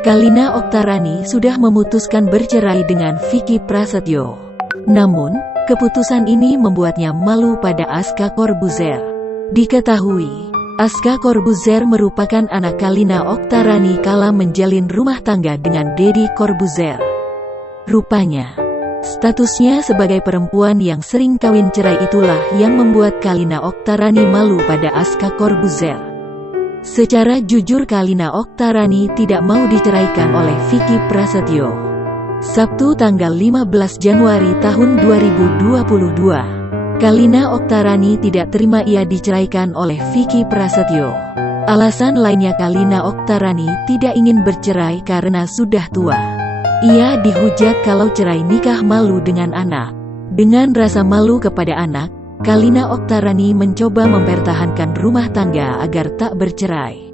Kalina Oktarani sudah memutuskan bercerai dengan Vicky Prasetyo. Namun, keputusan ini membuatnya malu pada Aska Corbuzier. Diketahui, Aska Corbuzier merupakan anak Kalina Oktarani kala menjalin rumah tangga dengan Deddy Corbuzier. Rupanya, statusnya sebagai perempuan yang sering kawin cerai itulah yang membuat Kalina Oktarani malu pada Aska Corbuzier. Secara jujur Kalina Oktarani tidak mau diceraikan oleh Vicky Prasetyo. Sabtu tanggal 15 Januari tahun 2022, Kalina Oktarani tidak terima ia diceraikan oleh Vicky Prasetyo. Alasan lainnya Kalina Oktarani tidak ingin bercerai karena sudah tua. Ia dihujat kalau cerai nikah malu dengan anak. Dengan rasa malu kepada anak, Kalina Oktarani mencoba mempertahankan rumah tangga agar tak bercerai.